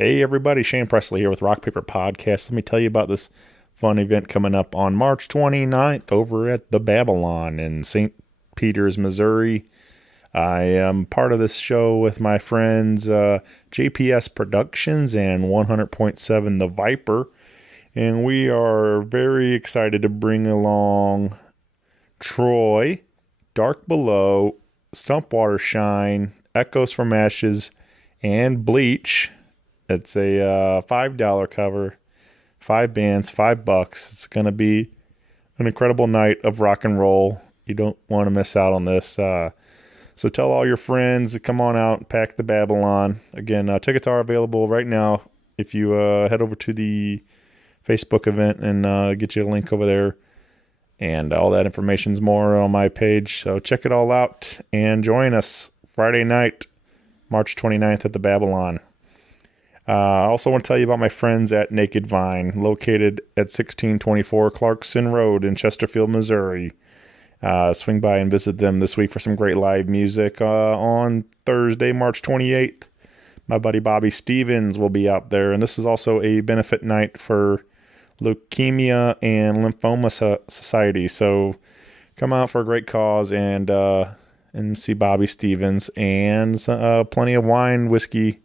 Hey everybody, Shane Presley here with Rock Paper Podcast. Let me tell you about this fun event coming up on March 29th over at the Babylon in St.Peters, Missouri. I am part of this show with my friends JPS Productions and 100.7 The Viper. And we are very excited to bring along Troy, Dark Below, Stump Water Shine, Echoes from Ashes, and Bleach. It's a $5 cover, 5 bands, $5. It's going to be an incredible night of rock and roll. You don't want to miss out on this. So tell all your friends to come on out and pack the Babylon. Again, tickets are available right now if you head over to the Facebook event and get you a link over there. And all that information's more on my page. So check it all out and join us Friday night, March 29th at the Babylon. I also want to tell you about my friends at Naked Vine, located at 1624 Clarkson Road in Chesterfield, Missouri. Swing by and visit them this week for some great live music. On Thursday, March 28th, my buddy Bobby Stevens will be out there. And this is also a benefit night for Leukemia and Lymphoma Society. So come out for a great cause and see Bobby Stevens and plenty of wine, whiskey,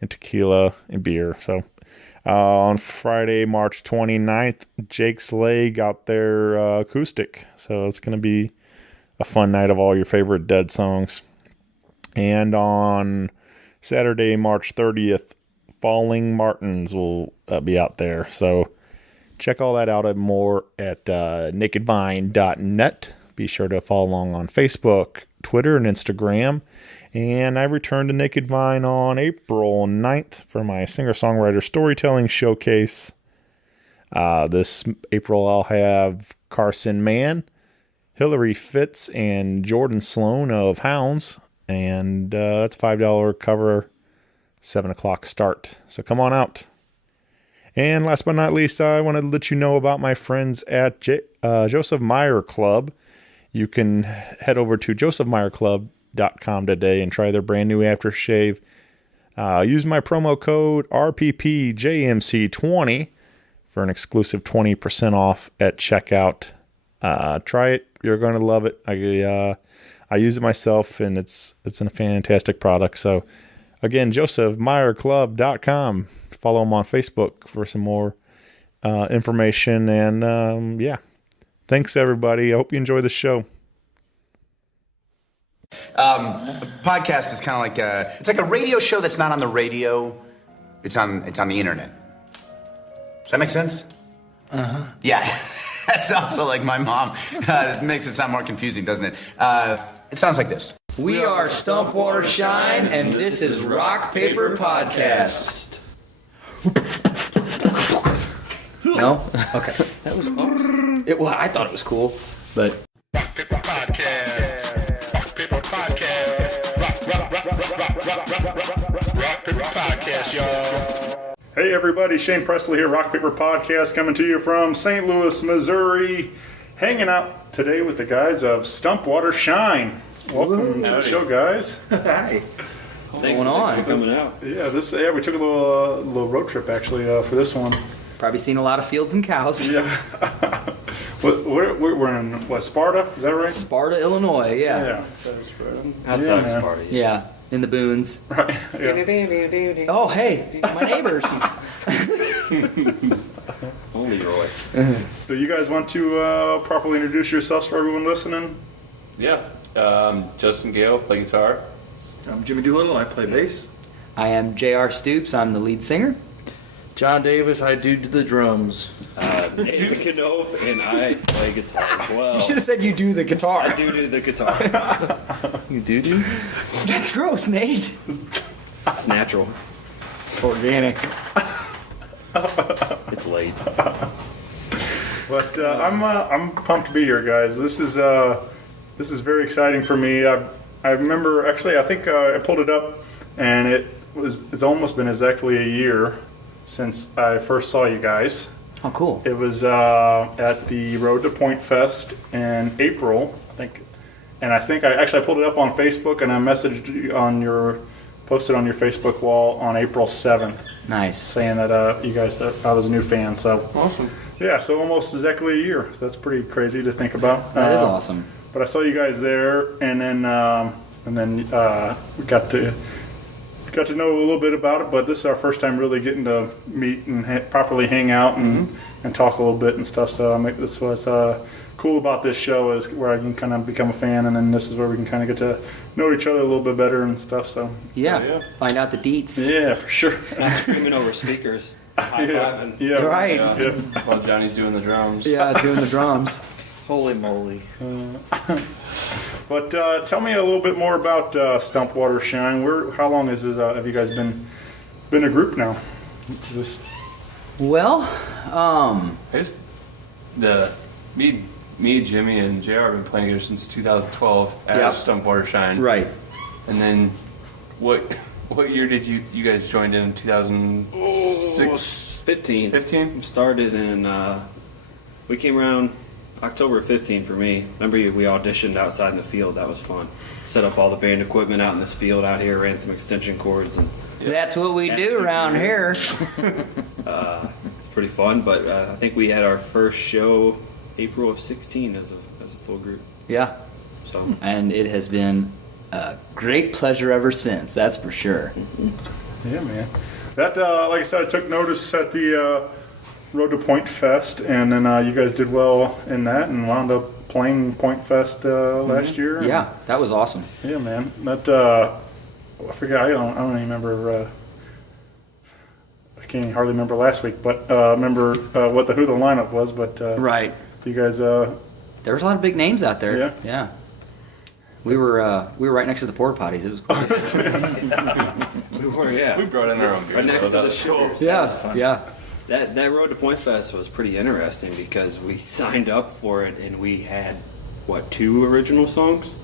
and tequila and beer. So on Friday, March 29th, Jake's Leg out there acoustic. So it's going to be a fun night of all your favorite Dead songs. And on Saturday, March 30th, Falling Martins will be out there. So check all that out and more at nakedvine.net. Be sure to follow along on Facebook, Twitter, and Instagram. And I return to Naked Vine on April 9th for my singer-songwriter storytelling showcase. This April I'll have Carson Mann, Hillary Fitz, and Jordan Sloan of Hounds. And that's $5 cover, 7 o'clock start. So come on out. And last but not least, I want to let you know about my friends at Joseph Meyer Club. You can head over to josephmeyerclub.com today and try their brand new aftershave. Use my promo code RPPJMC20 for an exclusive 20% off at checkout. Try it. You're going to love it. I use it myself, and it's a fantastic product. So, again, josephmeyerclub.com. Follow them on Facebook for some more information. And, thanks, everybody. I hope you enjoy the show. Podcast is kind of like it's like a radio show that's not on the radio. It's on the internet. Does that make sense? Uh-huh. Yeah. That's also like my mom. It makes it sound more confusing, doesn't it? It sounds like this. We are Stump Water Shine, and this is Rock Paper Podcast. No? Okay. That was awesome. Well, I thought it was cool, but... Rock Paper Podcast. Rock Paper Podcast. Rock Paper Podcast, y'all. Hey everybody, Shane Presley here, Rock Paper Podcast, coming to you from St. Louis, Missouri. Hanging out today with the guys of Stump Water Shine. Welcome to the show, guys. Hi. What's going on? Coming out. Yeah, we took a little road trip actually for this one. Probably seen a lot of fields and cows. Yeah. We're in what, Sparta? Is that right? Sparta, Illinois. Yeah. Yeah. Outside Yeah, Sparta. Yeah. In the boons. Right. Yeah. Oh, hey, my neighbors. Only Roy. So you guys want to properly introduce yourselves for everyone listening? Yeah. Justin Gale, play guitar. I'm Jimmy Doolittle, I play bass. I am J.R. Stoops. I'm the lead singer. John Davis, I do the drums. David Knopf, and I play guitar as well. You should have said you do the guitar. I do the guitar. You do? That's gross, Nate. It's natural. It's organic. It's late. But I'm pumped to be here, guys. This is very exciting for me. I remember actually I think I pulled it up, and it's almost been exactly a year since I first saw you guys. Oh, cool. It was at the Road to Pointfest in April, I think. And I think I pulled it up on Facebook, and I messaged you on your posted on your Facebook wall on April 7th Nice. saying that you guys, I was a new fan. So Awesome. yeah, so almost exactly a year. So that's pretty crazy to think about. That is awesome. But I saw you guys there, and then we got to know a little bit about it. But this is our first time really getting to meet and properly hang out and talk a little bit and stuff. So this was cool about this show is where I can kind of become a fan, and then this is where we can kind of get to know each other a little bit better and stuff. So Yeah. Find out the deets. yeah, for sure. Screaming over speakers. High-fiving. Yeah, Right. Yeah. While Johnny's doing the drums. Yeah, doing the drums. Holy moly. But tell me a little bit more about Stump Water Shine. How long is this? Have you guys been a group now? Is this Well, It's me, Jimmy, and JR have been playing here since 2012 as Yeah. Stump Water Shine. right. And then what year did you guys joined in 2006? 15. 15? Started in, we came around October 15 for me. Remember we auditioned outside in the field. That was fun. Set up all the band equipment out in this field out here, ran some extension cords, and That's what we do around here. it's pretty fun. But I think we had our first show April of 16 as a full group. Yeah. So And it has been a great pleasure ever since, that's for sure. Yeah, man. That, like I said, I took notice at the Road to Pointfest, and then you guys did well in that and wound up playing Pointfest last year. Yeah, that was awesome. Yeah, man. That, I forget, I don't even remember, I can't hardly remember last week, but remember who the lineup was, but Right. you guys, There was a lot of big names out there. Yeah. Yeah. We were right next to the porta potties. It was cool. we were, yeah. We brought in our own beer. Right next so to that the was show. cool. Yeah. That Road to Point Fest was pretty interesting because we signed up for it and we had, 2 original songs?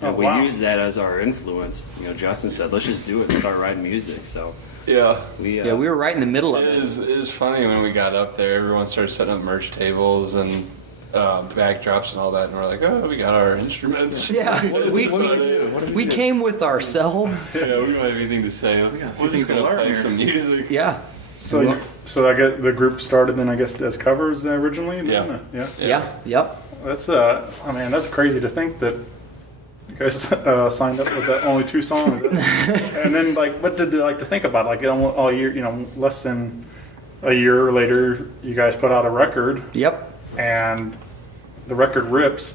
And we wow. used that as our influence. Justin said, let's just do it and start writing music. So Yeah. we Yeah, we were right in the middle of It it. was funny when we got up there. Everyone started setting up merch tables and backdrops and all that, and we're like, oh, we got our instruments. Yeah, we came with ourselves. Yeah, we don't have anything to say. We're things just to gonna learn play here. some music. Yeah. so I get the group started then I guess as covers originally. Yeah. Then? Yeah. Yeah. Yep. That's that's crazy to think that you guys signed up with that only 2 songs, and then what did they like to think about? All year, less than a year later, you guys put out a record, Yep. and the record rips.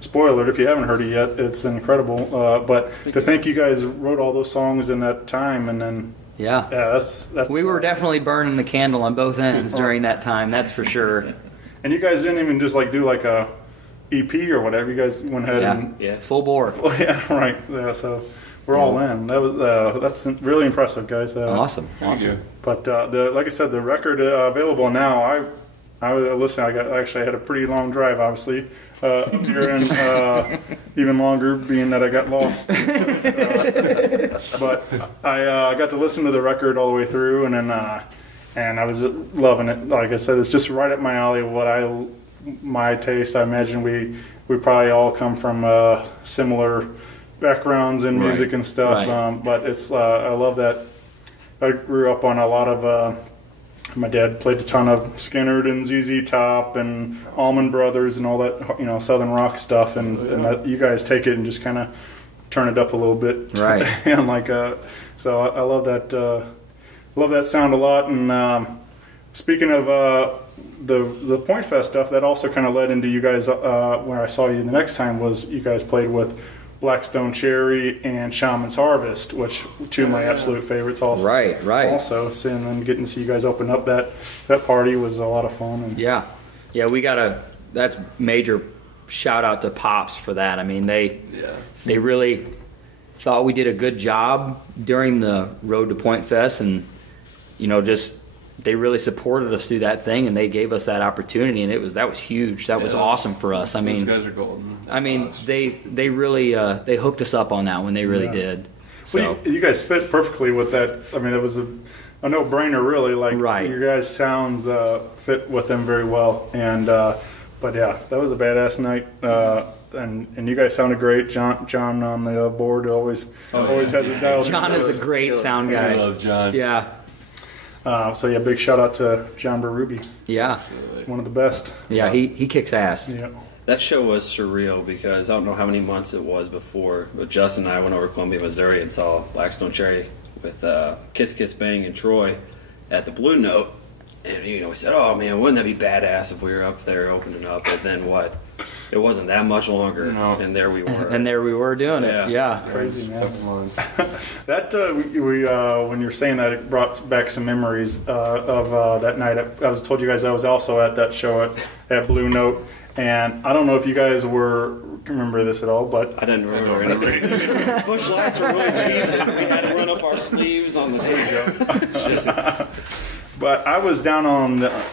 Spoiler alert, if you haven't heard it yet, it's incredible. But to think you guys wrote all those songs in that time, and then Yeah. that's We were definitely burning the candle on both ends during that time. That's for sure. and you guys didn't even just do a EP or whatever. You guys went ahead and Yeah. Full bore. yeah, right. Yeah, so we're all in. That's really impressive, guys. Awesome. Thank you. But like I said, the record available now. I had a pretty long drive, obviously, up here, and even longer, being that I got lost. But I got to listen to the record all the way through, and then and I was loving it. Like I said, it's just right up my alley of my taste. I imagine we probably all come from similar backgrounds in music and stuff. Right. But it's I love that. I grew up on a lot of. My dad played a ton of Skinner and ZZ Top and Allman Brothers and all that, Southern rock stuff. And that, you guys take it and just kind of turn it up a little bit, Right. and so I love that. Love that sound a lot. And speaking of the Pointfest stuff, that also kind of led into you guys. Where I saw you the next time was you guys played with Blackstone Cherry and Shaman's Harvest, which 2 of my absolute favorites. Also, Right. Also, and then getting to see you guys open up that party was a lot of fun. And Yeah. We that's major shout out to Pops for that. I mean, they really thought we did a good job during the Road to Point Fest, and they really supported us through that thing, and they gave us that opportunity, and that was huge. That was awesome for us. I mean, Those guys are golden. they really they hooked us up on that one. They really did. So well, you guys fit perfectly with that. I mean, it was a no-brainer, really. Right. Your guys' sounds fit with them very well. And but yeah, that was a badass night. and you guys sounded great. John on the board always has it dialed. John is a great sound I guy. love John. Yeah. So yeah, big shout out to John Berube, Yeah. one of the best. Yeah, he kicks ass. Yeah. That show was surreal because I don't know how many months it was before, but Justin and I went over to Columbia, Missouri and saw Blackstone Cherry with Kiss Kiss Bang and Troy at the Blue Note. And, we said, oh man, wouldn't that be badass if we were up there opening up? But then what? It wasn't that much longer, and there we were. And there we were doing it. Yeah. Crazy, man. Couple months. That when you're saying that, it brought back some memories of that night. I told you guys I was also at that show at Blue Note, and I don't know if you guys remember this at all, but I didn't remember anything. Bush lights were really cheap, and we had to run up our sleeves on the stage. But I was down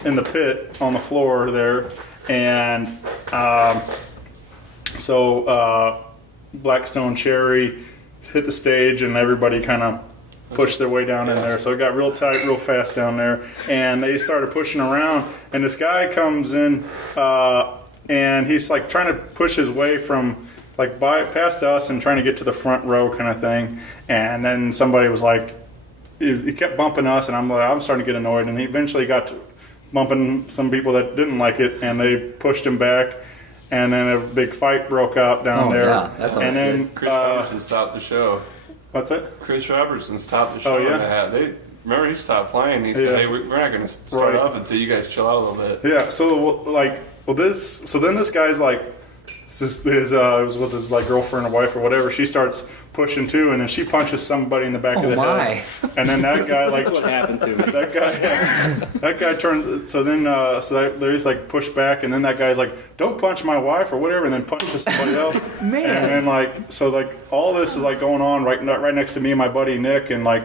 in the pit on the floor there, and so Blackstone Cherry hit the stage, and everybody kind of pushed their way down in there. So it got real tight real fast down there, and they started pushing around, and this guy comes in, and he's like trying to push his way from like past us and trying to get to the front row kind of thing, and then somebody was like, he kept bumping us, and I'm starting to get annoyed, and he eventually got to bumping some people that didn't like it, and they pushed him back, and then a big fight broke out down there. Yeah, that's always and then good. Chris Robertson stopped the show. What's that? Chris Robertson stopped the show. Oh, yeah? Remember, he stopped playing. He said, Yeah. hey, we're not going to start Right. up until you guys chill out a little bit. Yeah. So then this guy's like, it was with his like girlfriend or wife or whatever. She starts pushing too, and then she punches somebody in the back of the head. And then that guy like That's what happened to me. that guy turns. So then there's like push back, and then that guy's like, "Don't punch my wife" or whatever, and then punches somebody else. Man. And then all this is like going on right next to me and my buddy Nick, and like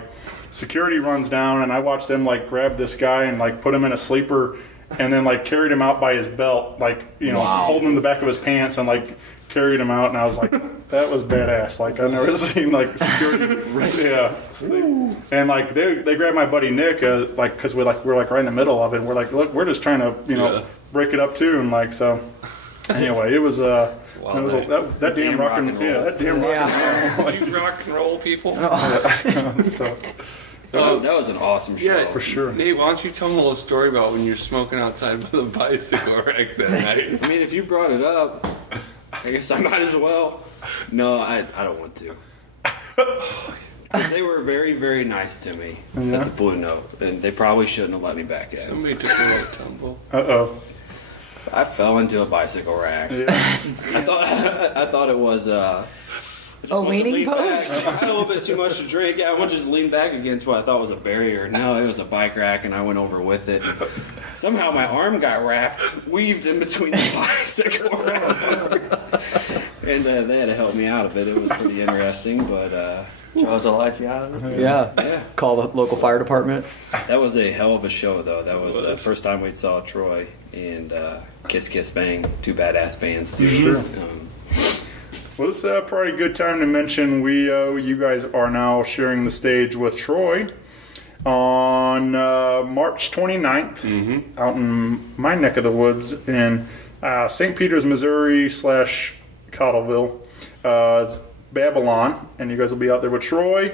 security runs down, and I watch them like grab this guy and like put him in a sleeper, and then like carried him out by his belt, like holding him in the back of his pants, and like carried him out, and I was like, that was badass. Like I've never seen like security. Yeah. So and like they grabbed my buddy Nick, like because we're like right in the middle of it. And we're like, look, we're just trying to break it up too, and like so. Anyway, it was that damn rock and roll. Yeah, that damn rock and roll. You rock and roll people. So That was an awesome show. Yeah, for sure. Nate, why don't you tell them a little story about when you're smoking outside by the bicycle wreck that night? I mean, if you brought it up, I guess I might as well. No, I don't want to. They were very, very nice to me at the Blue Note, and they probably shouldn't have let me back in. Somebody took a little tumble. Uh-oh. I fell into a bicycle rack. Yeah. I thought it was A leaning post? I had a little bit too much to drink. Yeah, I wanted to just lean back against what I thought was a barrier. No, it was a bike rack, and I went over with it. Somehow my arm got wrapped, weaved in between the bicycle rack. And they had to help me out a bit. It was pretty interesting, but Draws a life out of it. yeah. Call the local fire department. That was a hell of a show, though. That was the first time we saw Troy and Kiss Kiss Bang, two badass bands, too. Sure. Well, this is probably a good time to mention you guys are now sharing the stage with Troy on March 29th out in my neck of the woods in St.Peters, Missouri / Cottleville. It's Babylon, and you guys will be out there with Troy,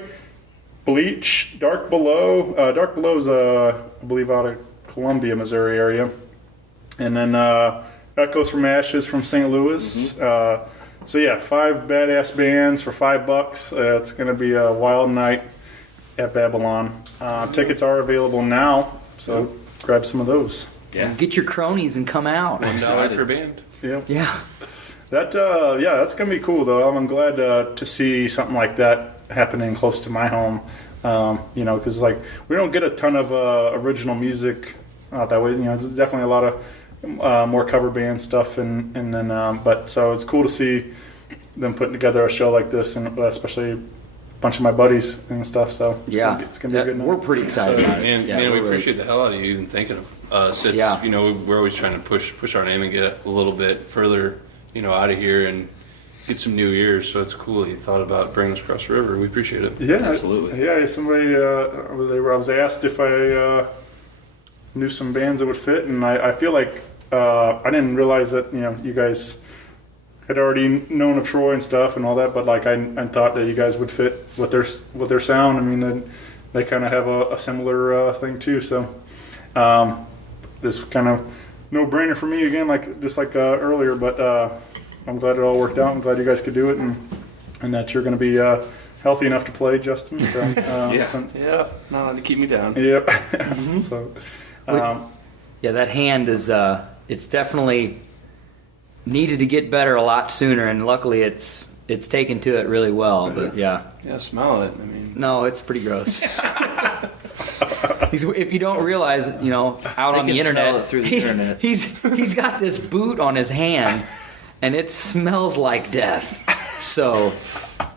Bleach, Dark Below. Dark Below's, I believe, out of Columbia, Missouri area. And then Echoes from Ashes from St. Louis. So yeah, 5 badass bands for $5. It's going to be a wild night at Babylon. Tickets are available now, so grab some of those. Yeah. Get your cronies and come out. $1 per band. Yeah. Yeah. That's going to be cool though. I'm glad to see something like that happening close to my home. Because like we don't get a ton of original music out that way. There's definitely a lot of more cover band stuff, and then but so it's cool to see them putting together a show like this, and especially a bunch of my buddies and stuff. So it's gonna be a good night. We're pretty excited about it. Man, we we're appreciate the hell out of you even thinking of us. It's, we're always trying to push our name and get a little bit further, out of here and get some new ears. So it's cool that you thought about bringing us across the river. We appreciate it. Yeah, Absolutely. Yeah, somebody I was asked if I knew some bands that would fit, and I feel like I didn't realize that you guys had already known of Troy and stuff and all that, but like I thought that you guys would fit with their sound. I mean, they kind of have a similar thing too. So this kind of no brainer for me again, just like earlier. But I'm glad it all worked out. I'm glad you guys could do it, and that you're going to be healthy enough to play, Justin. So, Yeah, not allowed to keep me down. Yep. So. Yeah, that hand is it's definitely needed to get better a lot sooner, and luckily it's taken to it really well. But yeah, smell it. I mean, no, it's pretty gross. If you don't realize, out on the internet, through the internet, he's got this boot on his hand, and it smells like death. So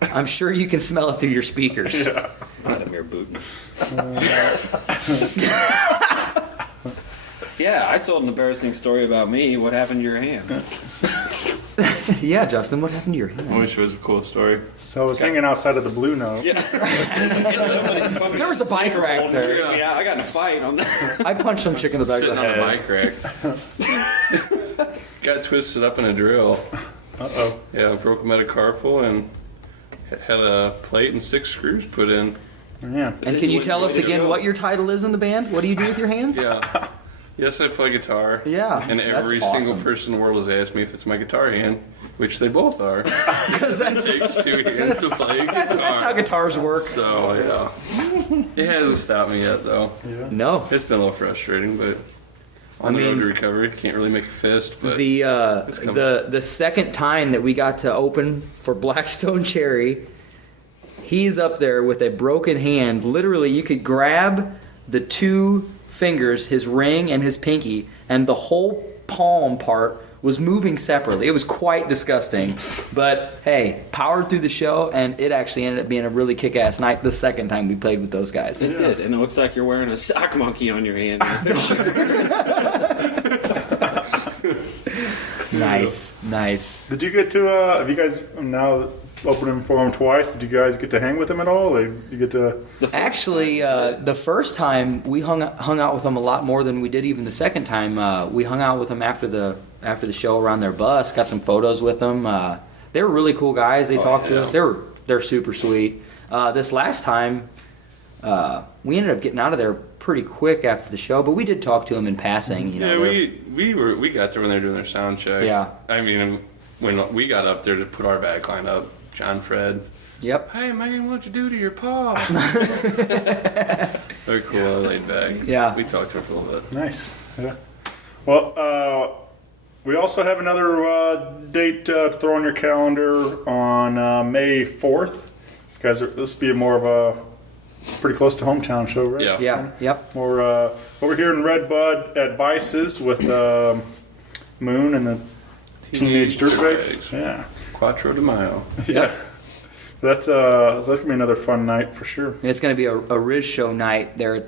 I'm sure you can smell it through your speakers. Yeah. Vladimir Putin. Yeah, I told an embarrassing story about me. What happened to your hand? Yeah, Justin, what happened to your hand? I wish it was a cool story. So I was hanging outside of the Blue Note. Yeah. There was a bike rack there. Yeah, I got in a fight on that. I punched some chick in the back of Sitting the on head. a bike rack. Got twisted up in a drill. Uh-oh. Yeah, broke him at a carpool and had a plate and 6 screws put in. Yeah. And can you tell us again what your title is in the band? What do you do with your hands? Yeah. Yes, I play guitar. Yeah, And every that's single awesome. person in the world has asked me if it's my guitar hand, which they both are. Because It takes 2 hands to play a guitar. that's how guitars work. So, yeah. It hasn't stopped me yet, though. No. It's been a little frustrating, but on the road to recovery, can't really make a fist. But The second time that we got to open for Blackstone Cherry, he's up there with a broken hand. Literally, you could grab the 2 fingers, his ring and his pinky, and the whole palm part was moving separately. It was quite disgusting. But hey, powered through the show, and it actually ended up being a really kick-ass night the second time we played with those guys. It did, and it looks like you're wearing a sock monkey on your hand. Nice. Did you get to, have you guys now opening for him twice, did you guys get to hang with him at all? Or did you get to... Actually, the first time we hung out with them a lot more than we did even the second time. We hung out with them after the show around their bus, got some photos with them. They were really cool guys. They talked to us. They're super sweet. This last time, we ended up getting out of there pretty quick after the show, but we did talk to them in passing. Yeah, we got there when they were doing their sound check. Yeah. I mean, when we got up there to put our back line up, John Fred. Yep. Hey, Megan, what'd you do to your paw? Very cool, laid back. Yeah. We talked to her for a little bit. Nice. Yeah. Well, we also have another date to throw on your calendar on May 4th. Guys, this will be more of a pretty close to hometown show, right? Yeah. Yeah. Yep. We're over here in Redbud at Vices with Moon and the Teenage Dirtbags. Yeah. Quattro de Mayo. Yeah. That's gonna be another fun night for sure. It's going to be a Riz show night there at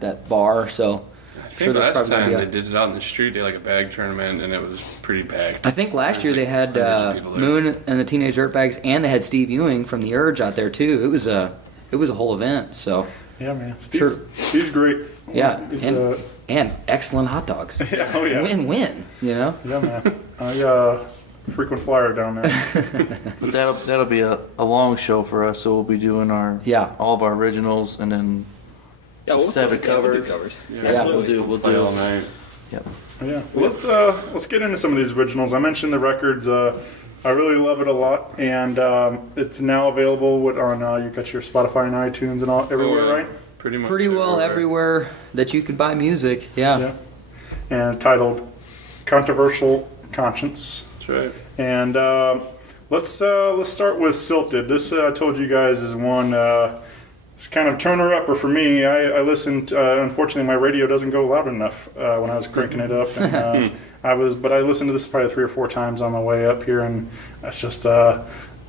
that bar. So I think last time they did it out in the street, they had like a bag tournament, and it was pretty packed. I think last year they had Moon and the Teenage Dirtbags, and they had Steve Ewing from the Urge out there too. It was a whole event. So yeah, man. Steve's great. Yeah, He's, and excellent hot dogs. Yeah, oh yeah. Win-win. Yeah, man. I frequent flyer down there. But that'll be a long show for us. So we'll be doing all of our originals and then we'll 7 covers. Yeah, we'll do all night. Yep. Yeah. Well, let's get into some of these originals. I mentioned the records. I really love it a lot, and it's now available on you got your Spotify and iTunes and all everywhere, right? Pretty well everywhere that you could buy music. Yeah. And titled "Controversial Conscience." That's right. And let's start with "Silted." This I told you guys is one. It's kind of turner-upper for me. I listened. Unfortunately, my radio doesn't go loud enough when I was cranking it up. And, I listened to this probably 3 or 4 times on my way up here, and it's just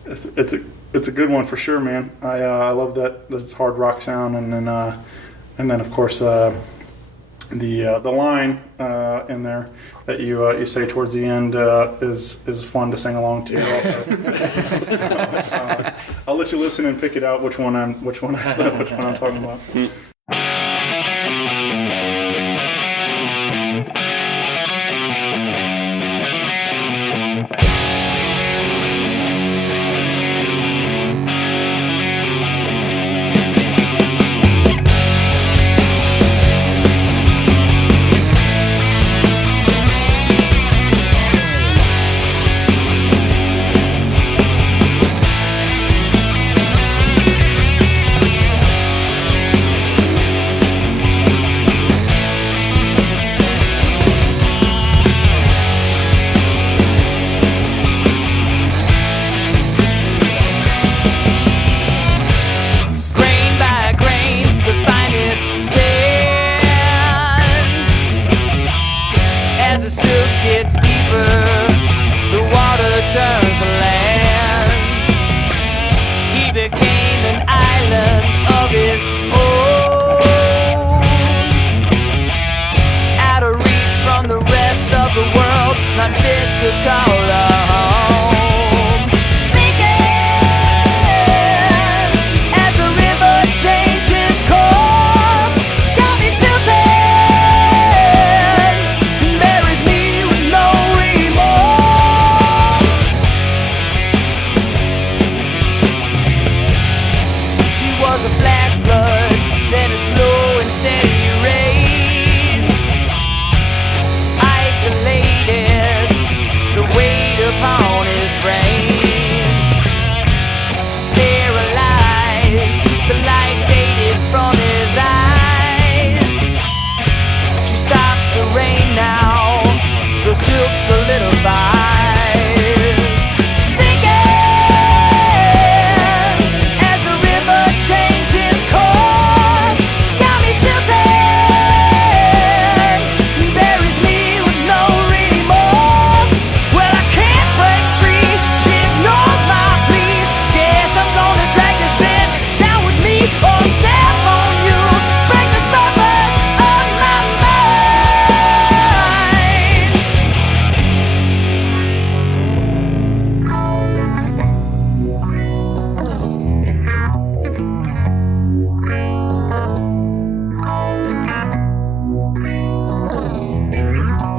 it's a good one for sure, man. I love that hard rock sound, and then of course the line in there that you say towards the end is fun to sing along to. Also, I'll let you listen and pick it out which one I'm talking about.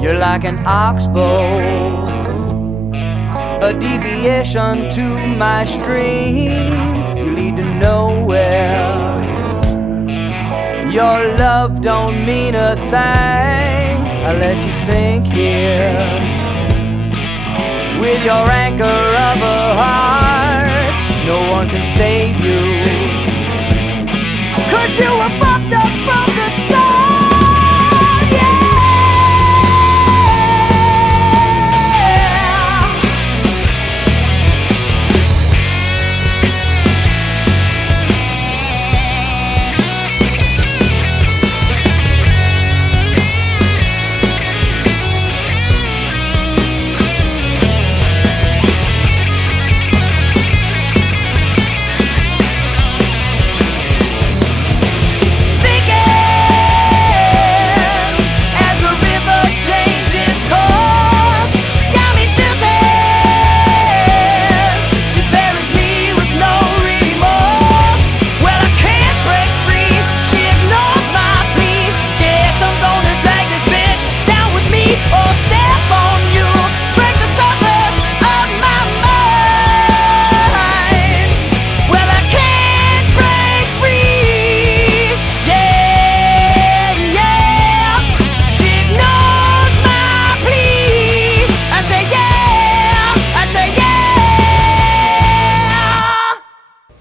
You're like an oxbow, a deviation to my stream. You lead to nowhere. Your love don't mean a thing. I let you sink here with your anchor of a heart. No one can save you, 'cause you were fucked up from the start. Yeah.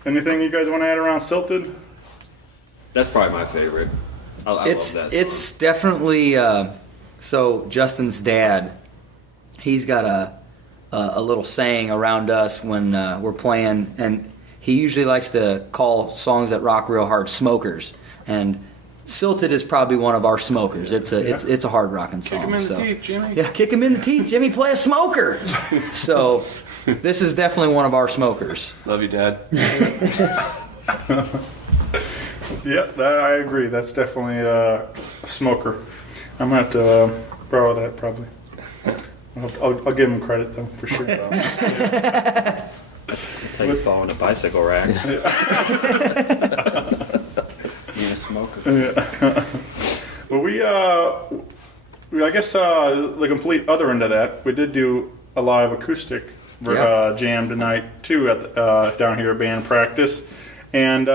Anything you guys want to add around Silted? That's probably my favorite. I love that song. It's definitely so Justin's dad. He's got a little saying around us when we're playing, and he usually likes to call songs that rock real hard smokers. And Silted is probably one of our smokers. It's a hard rocking song. Kick him in the teeth, Jimmy. Yeah, kick him in the teeth, Jimmy. Play a smoker. So this is definitely one of our smokers. Love you, Dad. Yeah, I agree. That's definitely a smoker. I'm gonna have to borrow that probably. I'll give him credit though for sure. That's how you fall in a bicycle rack. You're a smoker. Yeah. Well, I guess the complete other end of that, we did do a live acoustic jam tonight too at down here at band practice, and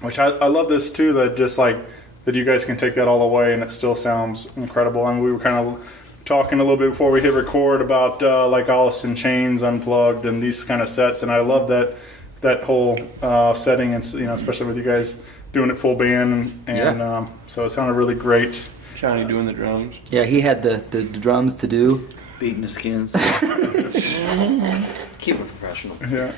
which I love this too, that just like that you guys can take that all away and it still sounds incredible. I mean, we were kind of talking a little bit before we hit record about like Alice in Chains Unplugged and these kind of sets, and I love that whole setting, and especially with you guys doing it full band, and so it sounded really great. Johnny doing the drums. Yeah, he had the drums to do. Beating the skins. Keep it professional. Yeah.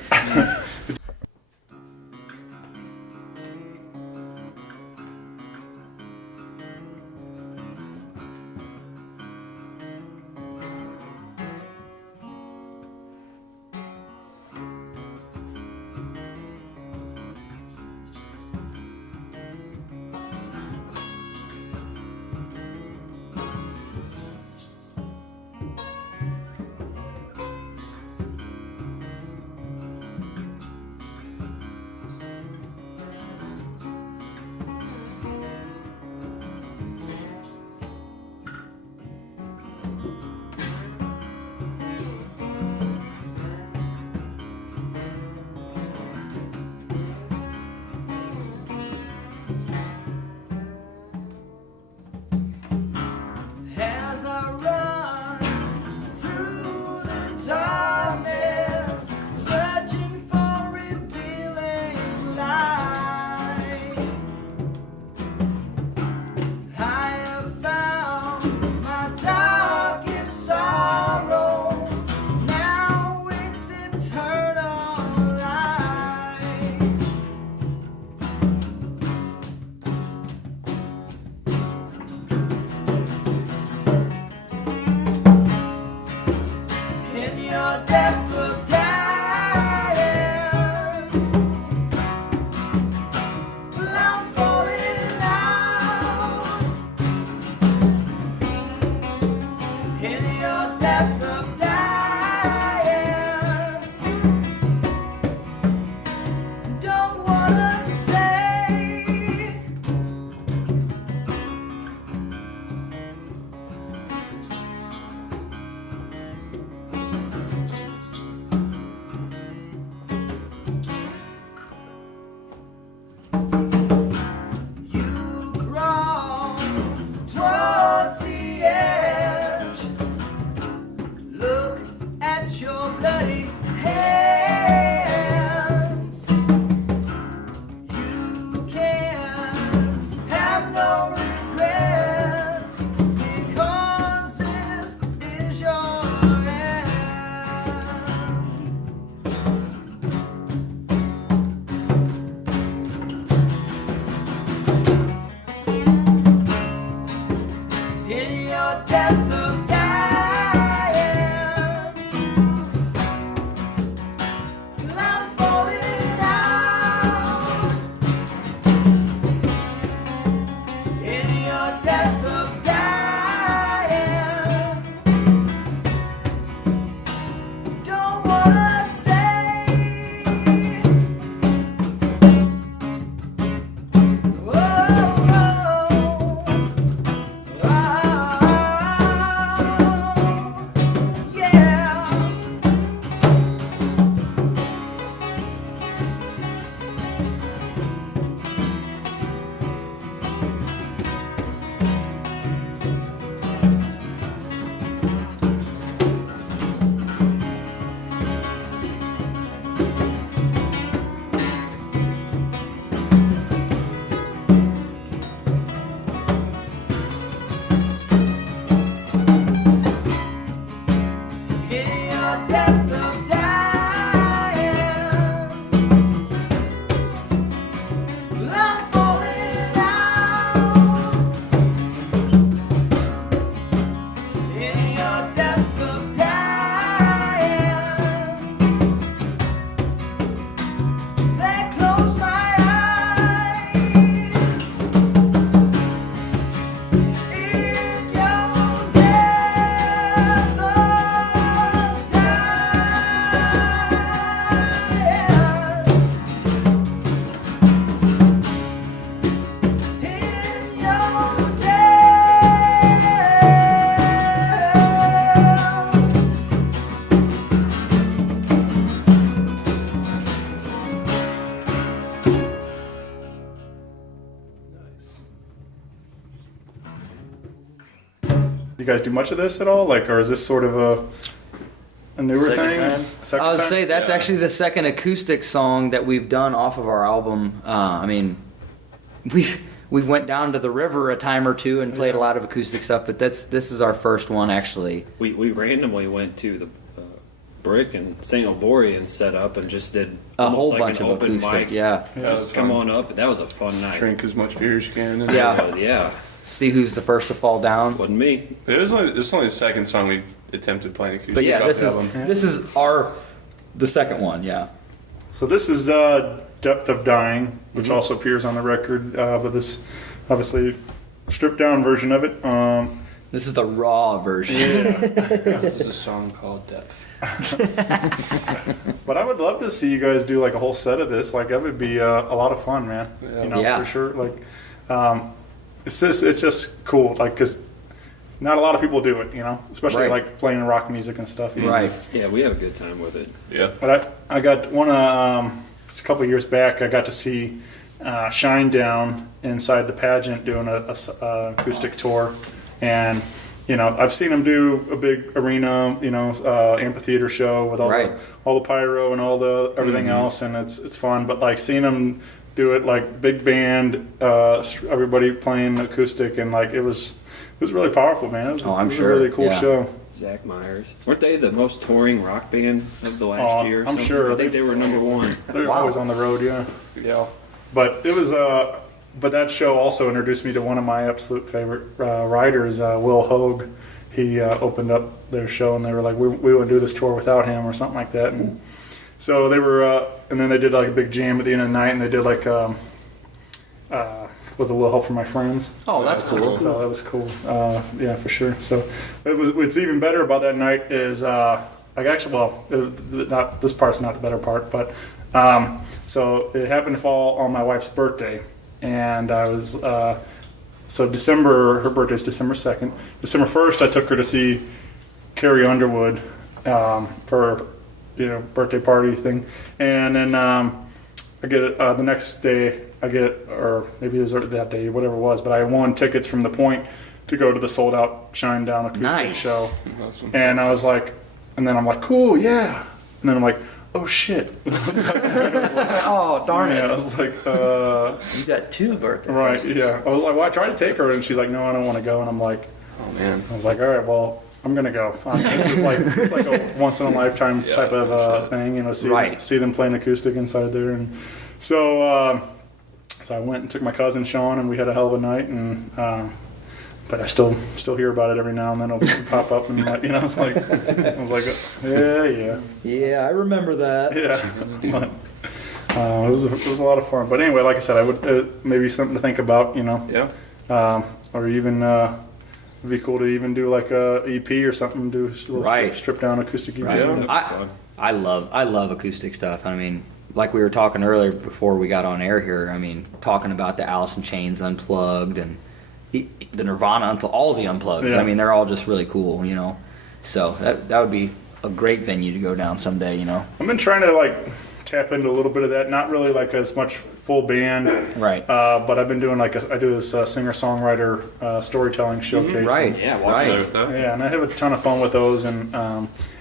you guys do much of this at all? Like, or is this sort of a newer thing? Second I would time? say that's actually the second acoustic song that we've done off of our album. I mean, we've went down to the river a time or two and played a lot of acoustic stuff, but this is our first one actually. We randomly went to the Brick and St. Obori and set up and just did A whole like bunch an of open acoustic, mic. yeah. Just come on up. That was a fun night. Drink as much beer as you can. And Yeah. See who's the first to fall down. Wasn't me. This is only the second song we attempted playing acoustic. But yeah, off this the is album. this is the second one, yeah. So this is Depth of Dying, which also appears on the record, but this obviously stripped down version of it. This is the raw version. This is a song called Death. But I would love to see you guys do like a whole set of this. Like that would be a lot of fun, man. You know, Yeah. for sure. Like, it's just cool. Like, cause not a lot of people do it. You know, especially Right. like playing rock music and stuff. Right. Yeah, we had a good time with it. Yeah. But I got one. It's a couple of years back. I got to see Shine down inside the pageant doing a acoustic tour, and you know I've seen them do a big arena, you know, amphitheater show with all the pyro and all the everything else, and it's fun. But like seeing them do it like big band, everybody playing acoustic, and like it was really powerful, man. It was, I'm it was sure. a really cool Yeah. show. Zach Myers. Weren't they the most touring rock band of the last year? or I'm something? sure. I think they were number one. They're always on the road, yeah. But it was, but that show also introduced me to one of my absolute favorite writers, Will Hogue. He opened up their show, and they were like, we wouldn't do this tour without him, or something like that. And so they were, and then they did like a big jam at the end of the night, and they did like with a little help from my friends. Oh, that's cool. So that was cool. Yeah, for sure. So what's even better about that night is not this part's not the better part, but so it happened to fall on my wife's birthday, and I was so December. Her birthday's December 2nd. December 1st, I took her to see Carrie Underwood for birthday party thing, and then I get it the next day. Or maybe it was that day, whatever it was, but I won tickets from the Point to go to the sold out Shine Down acoustic show. Awesome. And I was like, and then I'm like, cool, yeah. And then I'm like, oh shit. Oh, darn it. Yeah, I was like, You got two birthdays. right, yeah. I was like, well, I tried to take her, and she's like, no, I don't want to go. And I'm like, Oh man. I was like, all right, well, I'm gonna go. It's like a once in a lifetime type of thing, you know. See them playing acoustic inside there, and so I went and took my cousin Sean, and we had a hell of a night. And but I still hear about it every now and then. It'll pop up, and I was like, Yeah, I remember that. yeah. But, it was a lot of fun. But anyway, like I said, I would maybe something to think about, you know. Yeah. Or even it'd be cool to even do like a EP or something, do a little strip down acoustic EP. Right. I love acoustic stuff. I mean, like we were talking earlier before we got on air here. I mean, talking about the Alice in Chains Unplugged and the Nirvana Unplugged, all the Unplugged. Yeah. I mean, they're all just really cool, you know. So that would be a great venue to go down someday, you know. I've been trying to like tap into a little bit of that, not really like as much full band, Right. But I've been doing I do this singer-songwriter storytelling showcase. Right. And, Yeah, Play with that. yeah, and I have a ton of fun with those, and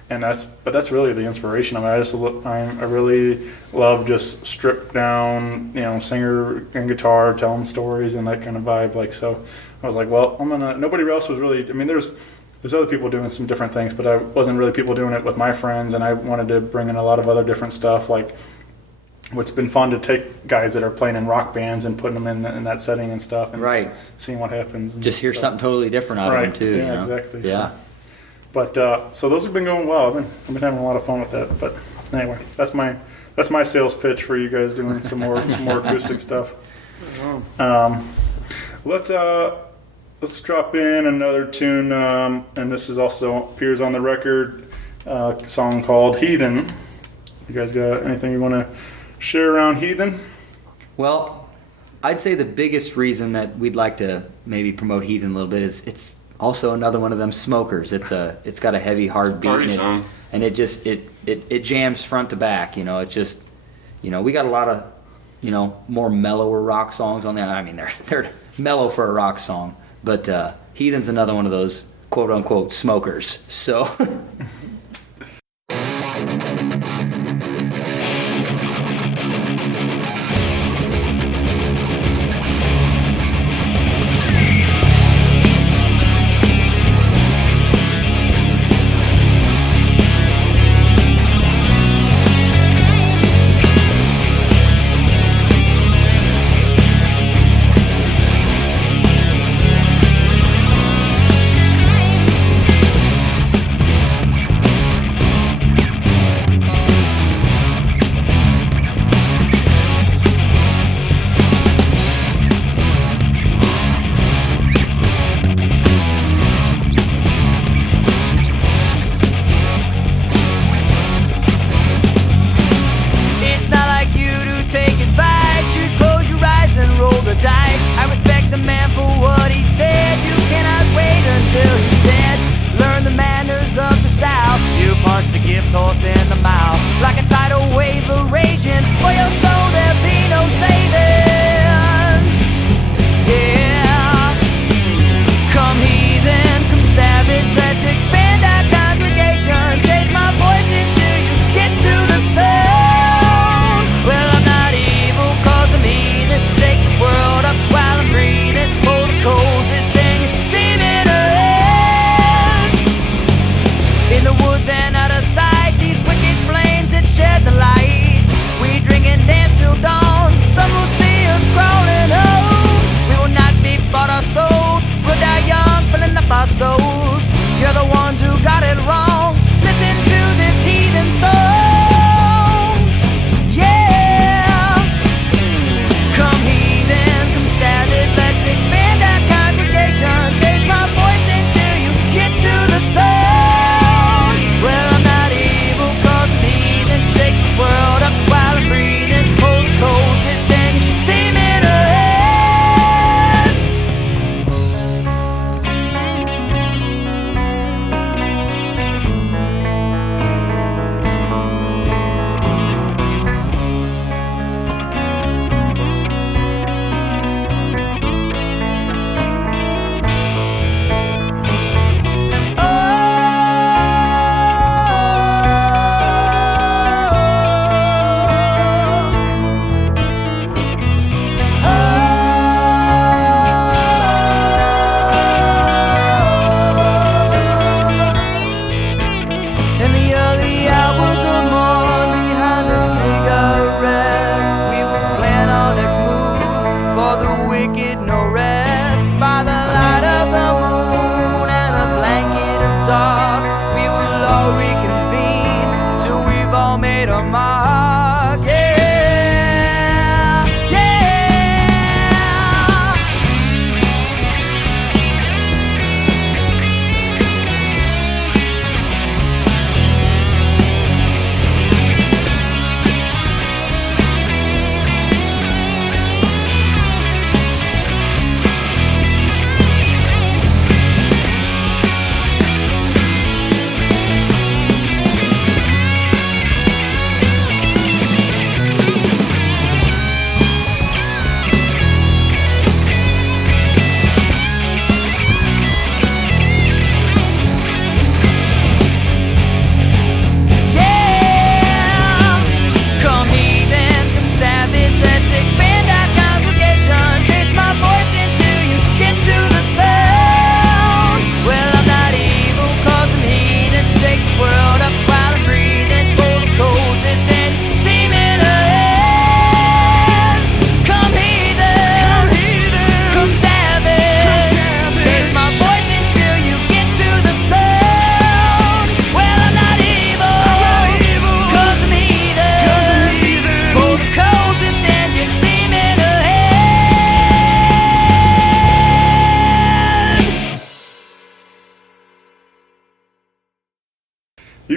that's really the inspiration. I mean, I really love just stripped down, you know, singer and guitar telling stories and that kind of vibe. Like, so I was like, well, nobody else was really. I mean, there's other people doing some different things, but I wasn't really people doing it with my friends, and I wanted to bring in a lot of other different stuff. Like, what's been fun to take guys that are playing in rock bands and putting them in that setting and stuff, and seeing what happens. And Just hear something totally different out of them too. Yeah, you know? exactly. Yeah. But so those have been going well. I've been having a lot of fun with that. But anyway, that's my sales pitch for you guys doing some more acoustic stuff. Let's drop in another tune, and this is also appears on the record, a song called Heathen. You guys got anything you want to share around Heathen? Well, I'd say the biggest reason that we'd like to maybe promote Heathen a little bit is it's also another one of them smokers. It's got a heavy, hard beat, Party song. and it just it jams front to back. You know, it's just, you know, we got a lot of, you know, more mellower rock songs on there. I mean, they're mellow for a rock song, but Heathen's another one of those quote unquote smokers. So.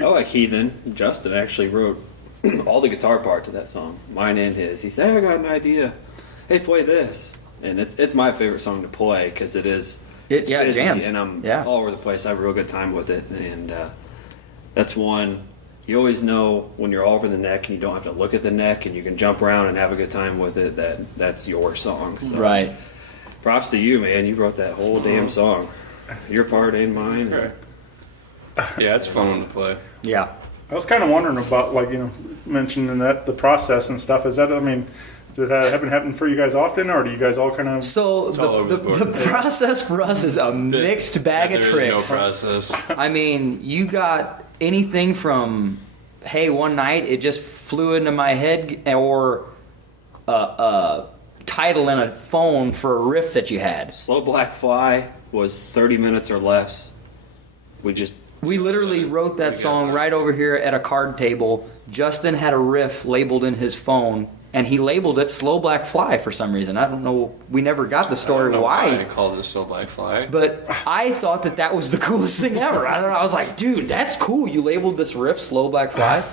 I like Heathen. Justin actually wrote all the guitar part to that song, mine and his. He said, "Hey, I got an idea. Hey, play this." And it's my favorite song to play because it's busy, jams. and I'm all over the place. I have a real good time with it, and that's one you always know when you're all over the neck and you don't have to look at the neck and you can jump around and have a good time with it. That's your song. So, right. Props to you, man. You wrote that whole damn song. your part and mine. Okay. Yeah, it's fun to play. Yeah. I was kind of wondering about, like, mentioning that the process and stuff. Is that, I mean, did that happen for you guys often, or do you guys all kind of? So the process for us is a mixed bag of tricks. There is no process. I mean, you got anything from, hey, one night it just flew into my head, or a title in a phone for a riff that you had. Slow Black Fly was 30 minutes or less. We literally wrote that song right over here at a card table. Justin had a riff labeled in his phone, and he labeled it Slow Black Fly for some reason. I don't know. We never got the story I don't know why. I called it Slow Black Fly. But I thought that was the coolest thing ever. I don't know. I was like, dude, that's cool. You labeled this riff Slow Black Fly.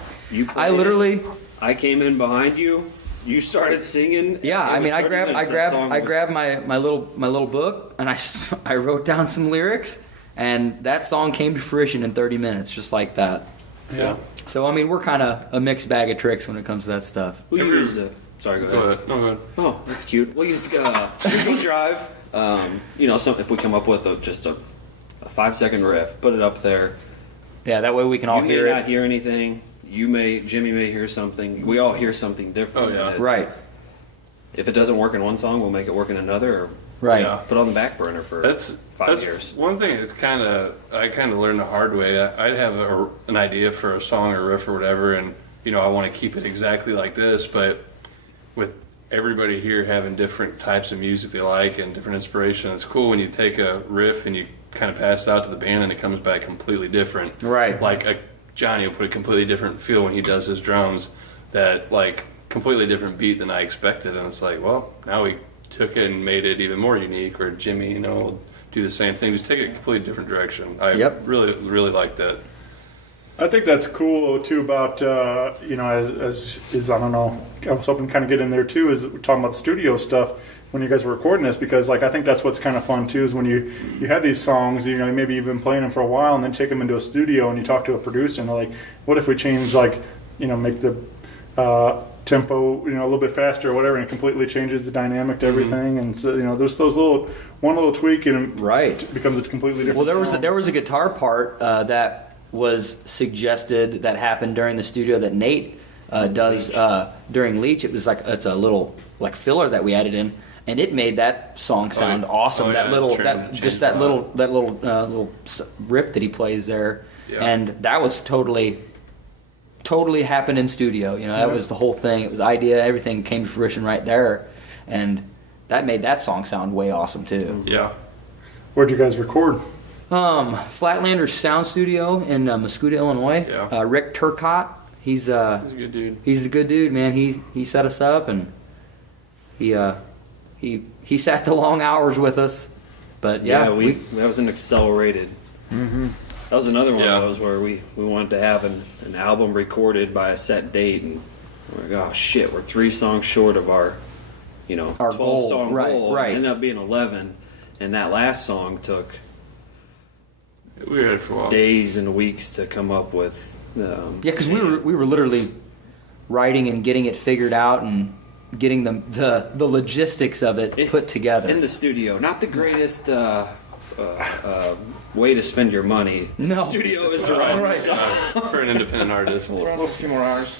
I came in behind you. You started singing. Yeah, I mean, I grabbed my little book, and I wrote down some lyrics, and that song came to fruition in 30 minutes, just like that. Yeah. So I mean, we're kind of a mixed bag of tricks when it comes to that stuff. We use sorry, go ahead. No, go ahead. Oh, that's cute. We'll use Google Drive. If we come up with just a 5-second riff, put it up there. Yeah, that way we can all hear it. You may not hear anything. Jimmy may hear something. We all hear something different. Oh, yeah. Right. If it doesn't work in one song, we'll make it work in another. Or Right. put it on the back burner for 5 years. One thing is I kind of learned the hard way. I'd have an idea for a song or riff or whatever, and I want to keep it exactly like this. But with everybody here having different types of music they like and different inspiration, it's cool when you take a riff and you kind of pass it out to the band and it comes back completely different. Right. Like Johnny will put a completely different feel when he does his drums. That completely different beat than I expected, and it's like, well, now we took it and made it even more unique. Or Jimmy, will do the same thing, just take it a completely different direction. I really like that. I think that's cool too. About as I don't know, I was hoping to kind of get in there too. Is we're talking about the studio stuff when you guys were recording this, because I think that's what's kind of fun too. Is when you have these songs, maybe you've been playing them for a while, and then take them into a studio and you talk to a producer and they're like, what if we change make the tempo a little bit faster or whatever, and it completely changes the dynamic to everything. And so there's those one little tweak and it becomes a completely different song. There was a guitar part that was suggested that happened during the studio that Nate does during Bleach. It's a little filler that we added in, and it made that song sound awesome. That little riff that he plays there, and that was totally happened in studio. That was the whole thing. It was idea. Everything came to fruition right there, and that made that song sound way awesome too. Yeah. Where'd you guys record? Flatlanders Sound Studio in Muscoota, Illinois. Yeah. Rick Turcott. He's a good dude. He's a good dude, man. He set us up, and he sat the long hours with us. But that was an accelerated. Mm-hmm. That was another one of those where we wanted to have an album recorded by a set date, and we're like, oh shit, we're 3 songs short of our 12 goal. song goal. Right. It ended up being 11, and that last song took we were for a while. Days and weeks to come up with. Because we were literally writing and getting it figured out and getting the logistics of it put together in the studio. Not the greatest way to spend your money. No, studio is the right for an independent artist. We'll see more hours.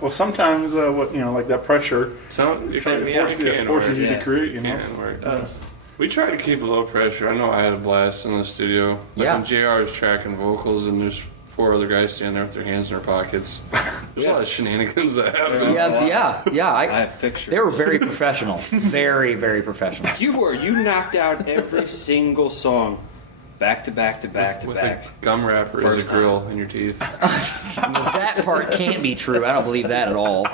Well, sometimes that pressure forces you to create. We try to keep a low pressure. I know I had a blast in the studio. When JR is tracking vocals and there's 4 other guys standing there with their hands in their pockets. There's a lot of shenanigans that happen. I have pictures. They were very professional. Very, very professional. You knocked out every single song back to back to back to back. A gum wrapper as a grill in your teeth. That part can't be true. I don't believe that at all.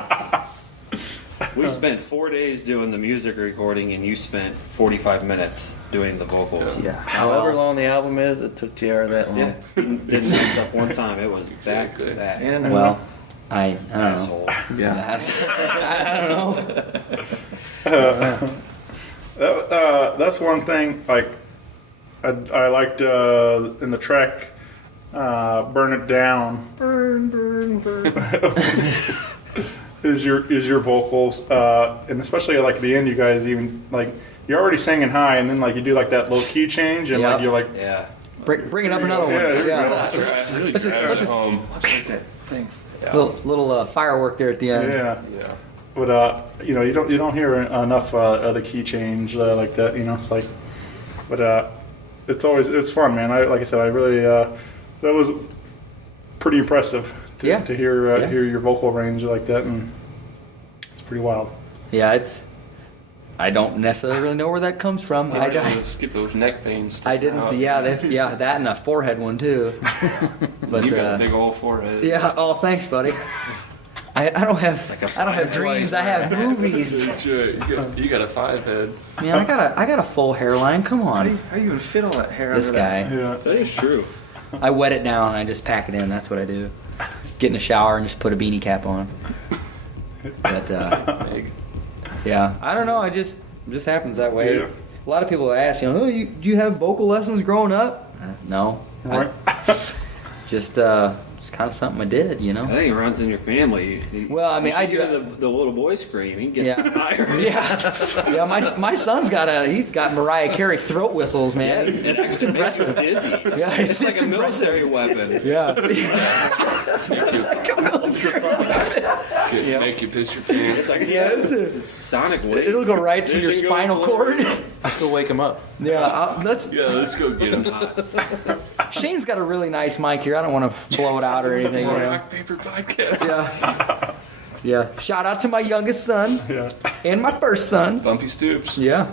We spent 4 days doing the music recording, and you spent 45 minutes doing the vocals. Yeah. However long the album is, it took JR that long. Yeah. It slipped up one time. It was back to back. Well, I don't asshole. know. Yeah. I don't know. That's one thing. I liked in the track, "Burn It Down." Is your vocals, and especially at the end, you guys even you're already singing high, and then like you do like that low key change, and like you're like, Yeah. Bring it up another one. Yeah, Let's just Like that thing. little firework there at the end. yeah. Yeah. But you know, you don't hear enough of the key change like that. You know, it's like, but it's fun, man. Like I said, I really that was pretty impressive to hear your vocal range like that, and it's pretty wild. Yeah, I don't necessarily know where that comes from. I don't. Just get those neck veins. I didn't. out. Yeah, that and a forehead one too. But You got a big old forehead. yeah. Oh, thanks, buddy. I don't have dreams. I have movies. That's right. You got a 5 head. Man, I got a full hairline. Come on, How you even fit all that hair? this under that? guy. Yeah. That is true. I wet it down and I just pack it in. That's what I do. Get in the shower and just put a beanie cap on. But Big. yeah, I don't know. It just Yeah. happens that way. A lot of people ask, do you have vocal lessons growing up? No. Right. Just it's kind of something I did, I think it runs in your family. Well, I mean, you I should do- hear the little boy scream. He gets Yeah. higher. Yeah. My son's got Mariah Carey throat whistles, man. It's impressive. Dizzy. Yeah, it's like a impressive. military weapon. Yeah. Make you piss your pants. Yeah, It's a sonic wave. it'll go right to your Vision goes spinal cord. blurry. Let's go wake him up. Yeah, let's. Yeah, let's go get him. Shane's got a really nice mic here. I don't want to blow it out or anything. Rock paper podcast. Yeah. Yeah. Shout out to my youngest son Yeah. and my first son. Bumpy Stoops. Yeah.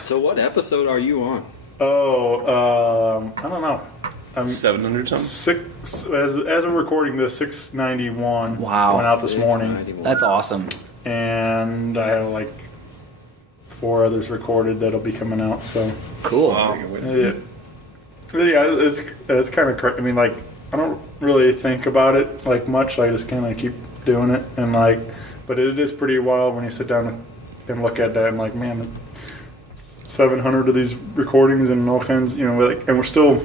So what episode are you on? Oh, I don't know. 700 something. As I'm recording this, 691 Wow. went out this morning, 691. That's awesome. and I have like 4 others recorded that'll be coming out. So Cool. yeah, it's kind of crazy. I mean, like I don't really think about it like much. I just kind of keep doing it, and like, but it is pretty wild when you sit down and look at that and like, man, 700 of these recordings and all kinds, like, and we're still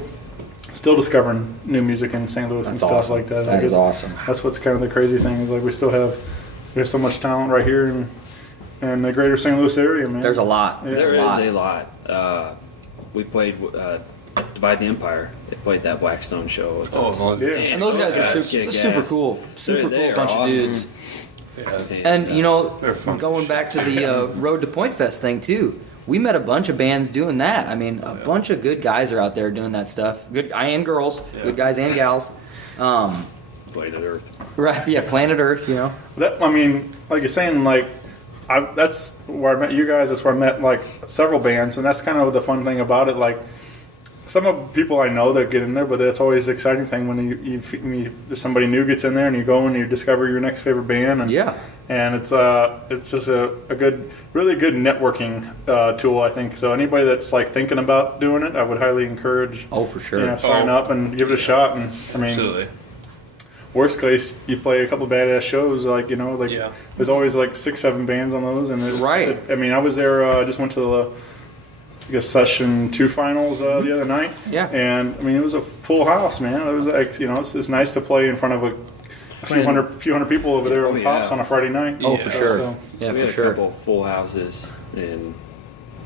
discovering new music in St. Louis and That's stuff awesome. like that. That Like, is it's- awesome. That's what's kind of the crazy thing is like we have so much talent right here in the greater St. Louis area, man. There's a lot. Yeah. There There's is a lot. We played Divide the Empire. They played that Blackstone show with us. Oh, Yeah. And those guys are kick super ass. cool. Super They cool are bunch of awesome. dudes. And, And They're fun going as back to the Road to Point Fest thing too, we met a bunch of bands doing that. I mean, a bunch of good guys are out there doing that stuff. Good and girls, good guys and gals. Planet Earth. Right? Yeah, Planet Earth. That, I mean, like you're saying, like that's where I met you guys. That's where I met like several bands, and that's kind of the fun thing about it. Like some of the people I know that get in there, but that's always the exciting thing when somebody new gets in there and you go and you discover your next favorite band. And, Yeah. and it's just a really good networking tool, I think. So anybody that's like thinking about doing it, I would highly encourage. Oh, for sure. Sign up and give it a shot. And I mean, Absolutely. worst case, you play a couple badass shows, Yeah. there's always like 6-7 bands on those, and Right. I mean, I was there. I just went to the session 2 finals the other night. Yeah. And I mean, it was a full house, man. It was like it's nice to play in front of a few hundred people over there Oh, on yeah. Pops on a Friday night. Oh, for sure. So, Yeah, We for had sure. a couple full houses, and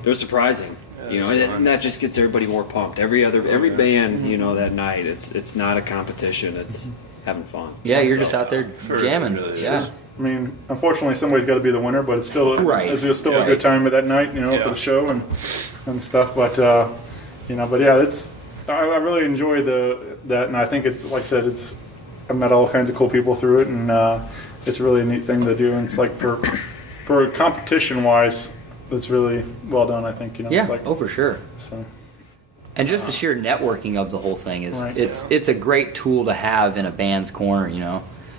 they're surprising. And that just gets everybody more pumped. Every band, that night, it's not a competition. It's having fun. Yeah, you're just out there For jamming. really Yeah. I mean, unfortunately, somebody's got to be the winner, but it's still Right. It's still Yeah. a good time at that night, for Yeah. the show and stuff. But but yeah, I really enjoy that, and I think it's like I said, I met all kinds of cool people through it, and it's really a neat thing to do. And it's like for competition wise, it's really well done. I think Yeah. It's like, Oh, for sure. so. And just the sheer networking of the whole thing is Right. it's a great tool to have in a band's corner.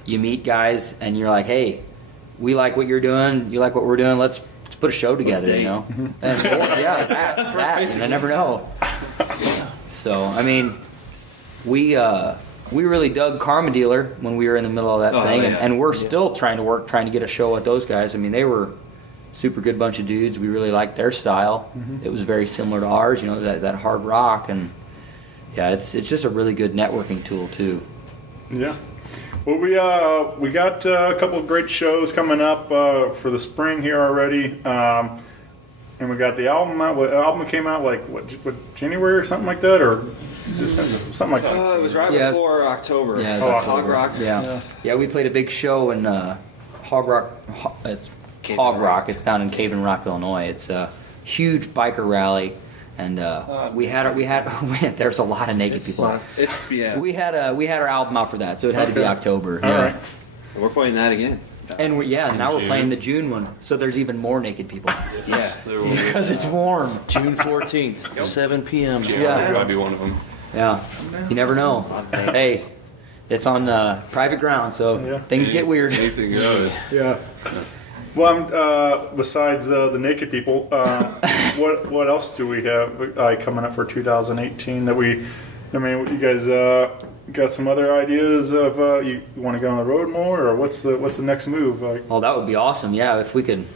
You meet guys and you're like, hey, we like what you're doing. You like what we're doing. Let's put a show together. date. And that and I never know. So I mean, we really dug Karma Dealer when we were in the middle of that thing, yeah. and we're still trying to get a show with those guys. I mean, they were super good bunch of dudes. We really liked their style. It was very similar to ours, that hard rock, and yeah, it's just a really good networking tool too. Yeah. Well, we got a couple of great shows coming up for the spring here already. and we got the album out. What album came out like what January or something like that, or December, something like that. It was right before October. Yeah, it Oh, was Hog Rock. Yeah, we played a big show in Hog Rock. It's Cave Hog and Rock. It's down in Cave and Rock, Illinois. It's a huge biker rally, and we had there's a lot of naked people. We had our album out for that, so it had to be October. All right. We're playing that again. And now we're June. playing the June one, so there's even more naked people. Yeah. There will be. Because it's warm. June 14th, 7 p.m. Yeah. Will probably be one of them. Yeah, you never know. Hey, it's on private ground, so things get weird. Anything goes. Yeah. Well, besides the naked people, what else do we have coming up for 2018 that we? I mean, you guys got some other ideas of you want to go on the road more, or what's the next move? Like, Oh, that would be awesome. Yeah, if we could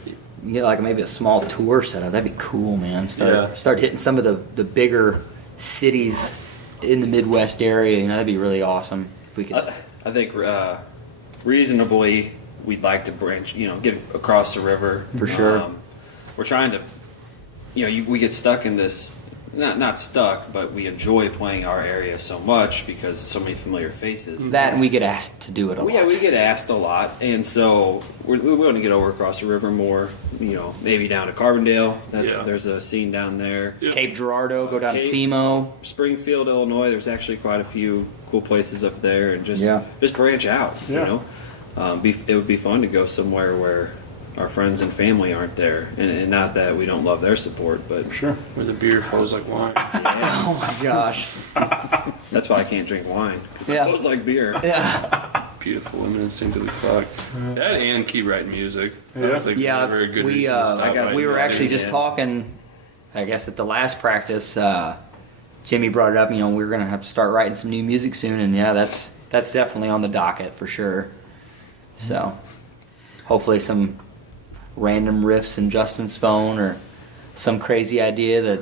get like maybe a small tour set up, that'd be cool, man. Start hitting some of the bigger cities in the Midwest area. You know, that'd be really awesome if we could. I think reasonably we'd like to branch, get across the river. For sure. We're trying to, we get stuck in this, not stuck, but we enjoy playing our area so much because so many familiar faces. That and we get asked to do it a lot. Yeah, we get asked a lot, and so we want to get over across the river more. Maybe down to Carbondale. There's a scene down there. Cape Girardeau, go down to Cape- SEMO. Springfield, Illinois. There's actually quite a few cool places up there, and just branch out. Yeah. It would be fun to go somewhere where our friends and family aren't there, and not that we don't love their support, but sure. Where the beer flows like wine. Oh my gosh. That's why I can't drink wine, because Yeah. it flows like beer. Yeah. Beautiful women instinctively fucked. That and keep writing music. Yeah. I think Yeah, very good we reason to stop writing we were actually music. just talking. I guess at the last practice, Jimmy brought it up. We were gonna have to start writing some new music soon, and that's definitely on the docket for sure. So, hopefully some random riffs in Justin's phone or some crazy idea that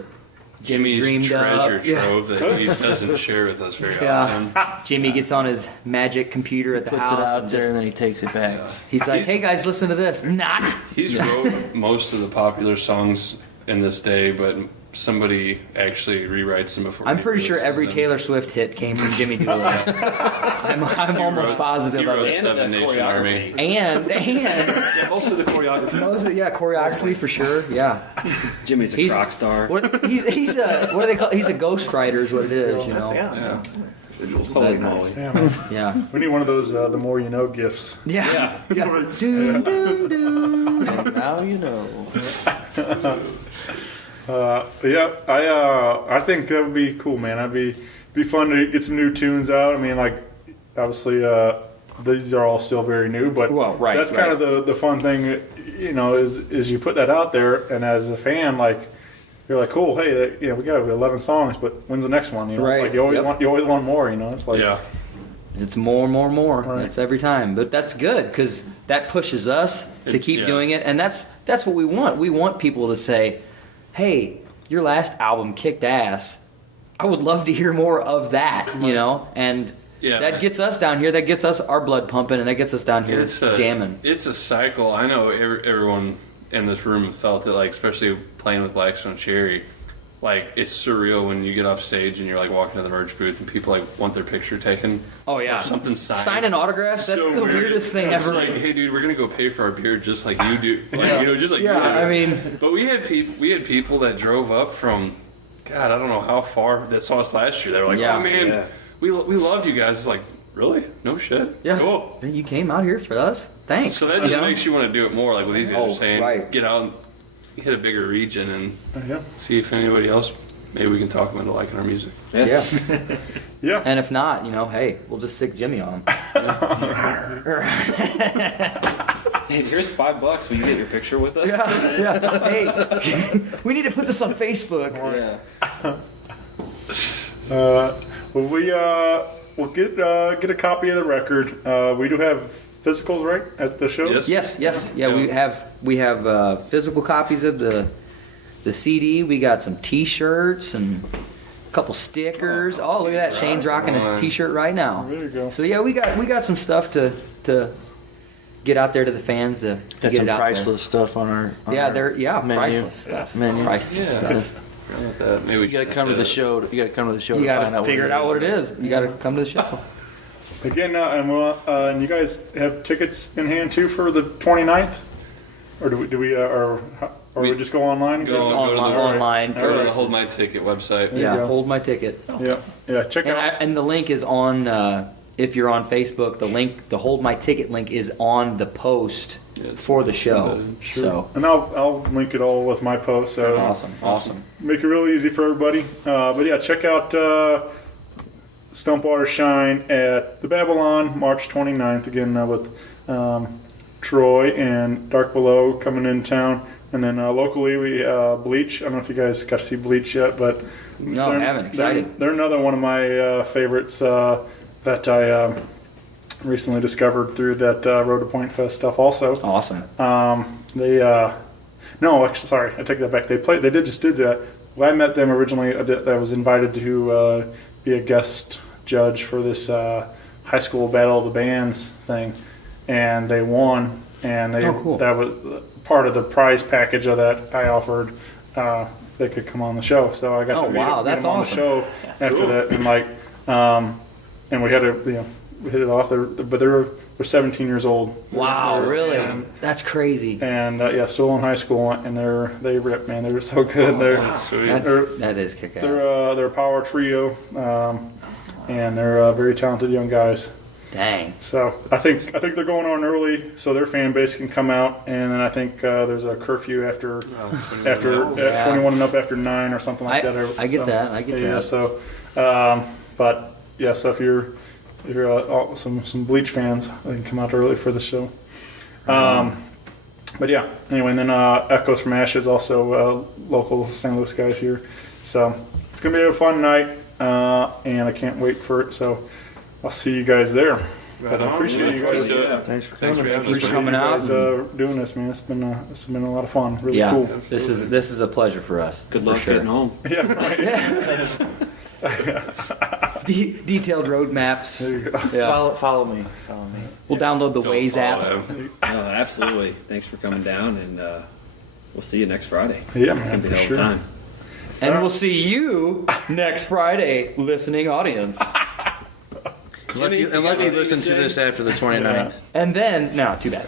Jimmy Jimmy's dreamed treasure up. Yeah. trove that he doesn't share with us very Yeah. often. Jimmy gets on his magic computer at the Puts house it out and there just, and then he takes it back. he's like, "Hey guys, listen to this." Not. He's wrote most of the popular songs in this day, but somebody actually rewrites them before. I'm he pretty sure releases every them. Taylor Swift hit came from Jimmy Dooley. I'm almost positive He of wrote it. Seven Nation Army. And Most of the choreography. choreography for sure. Yeah, Jimmy's a He's- rock star. he's a what do they call? He's a ghostwriter, is what it is. Yeah. Holy moly. Yeah, man. Yeah. We need one of those the more you know gifts. Yeah. Doom, doom, doom. Now you know. I think that would be cool, man. That'd be fun to get some new tunes out. I mean, like, obviously, these are all still very new, but Well, right, that's kind of the fun thing, is you put that out there, and as a fan, like, you're like, cool, hey, we got 11 songs, but when's the next one? It's Right, like you always yep. want more. It's like, Yeah. It's more. Right. It's every time, but that's good because that pushes us to keep Yeah. doing it, and that's what we want. We want people to say, "Hey, your last album kicked ass. I would love to hear more of that." And Yeah. that gets us down here. That gets us our blood pumping, and that gets us down here jamming. It's a cycle. I know everyone in this room felt it, like, especially playing with Blackstone Cherry. Like, it's surreal when you get off stage and you're like walking to the merch booth and people like want their picture taken. Oh yeah, Or something signed. signing autographs. That's So the weird. weirdest thing It's ever. like, hey dude, we're gonna go pay for our beer just like you do. Like, just like Yeah, you do. I mean- But we had people that drove up from, God, I don't know how far, that saw us last year. They were like, Yeah. oh man, Yeah. we loved you guys. It's like, really? No shit. Yeah, Cool. you came out here for us. Thanks. So that just makes you want to do it more. Like with these guys Oh, are saying, right. get out and hit a bigger region and yeah. see if anybody else, maybe we can talk them into liking our music. Yeah. Yeah. And if not, hey, we'll just sick Jimmy on. Hey, here's $5. Will you get your picture with us? Yeah. Hey, we need to put this on Facebook. Yeah. We'll get a copy of the record. We do have physicals, right, at the show? Yes. Yes. Yeah, we have physical copies of the CD. We got some T-shirts and a couple stickers. Oh, look at that! Shane's rocking his T-shirt right now. There you go. So yeah, we got some stuff to get out there to the fans to Got get some it out priceless stuff on our menu. Priceless stuff. Menu. Priceless stuff. Maybe we You got to come to the show. You got to come to the show You to got find to out figure out what it is. You got to come to the show. Again, and you guys have tickets in hand too for the 29th? Or do we or we just go online? Go Just to the- online. Go to the Hold My Ticket website. Yeah, hold my ticket. Yeah, check it out. And the link is on. If you're on Facebook, the Hold My Ticket link is on the post for the show. So And I'll link it all with my post. So awesome. make it real easy for everybody. But yeah, check out Stump Water Shine at the Babylon, March 29th. Again with Troy and Dark Below coming in town. And then locally we Bleach. I don't know if you guys got to see Bleach yet, but No, I haven't. Excited. They're another one of my favorites that I recently discovered through that Road to Pointfest stuff. Also, Awesome. No, actually, sorry, I take that back. They did that. Well, I met them originally. I was invited to be a guest judge for this high school Battle of the Bands thing, and they won. And cool. That was part of the prize package of that. I offered they could come on the show, so I got to meet that's them on the awesome. show after that, and and we had to we hit it off there, but they're 17 years old. Wow, really? That's crazy. And still in high school, and they rip, man. They're so good. That is kick-ass. They're a power trio, and they're very talented young guys. Dang. So I think they're going on early, so their fan base can come out, and then I think there's a curfew after 21 and up after 9 or something like that. I get that. I get that. So, but yeah, so if you're some Bleach fans, they can come out early for the show. But yeah, anyway, and then Echoes from Ashes, also local St. Louis guys here. So it's gonna be a fun night, and I can't wait for it. So I'll see you guys there. But I appreciate you guys. Thanks for Thanks coming. for Thanks for coming out. Doing this, man. It's been a lot of fun. Really Yeah, cool. this is a pleasure for us. Good luck getting home. Yeah, right. Detailed road maps. There you go. Follow me. We'll download the Waze app. Absolutely. Thanks for coming down, and we'll see you next Friday. Yeah, It's man, gonna be for a hell of sure. a time. And we'll see you next Friday, listening audience. Unless you listen to this after the 29th. And then, no, too bad.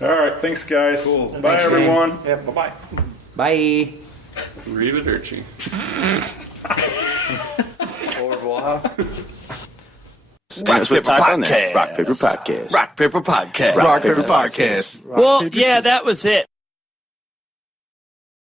All right, thanks, guys. Cool. Bye, Thanks, Shane. everyone. Yeah, bye-bye. Bye. Arrivederci. Au revoir. Rock Paper Podcast. Rock Paper Podcast. Rock Paper Podcast. Well, yeah, that was it.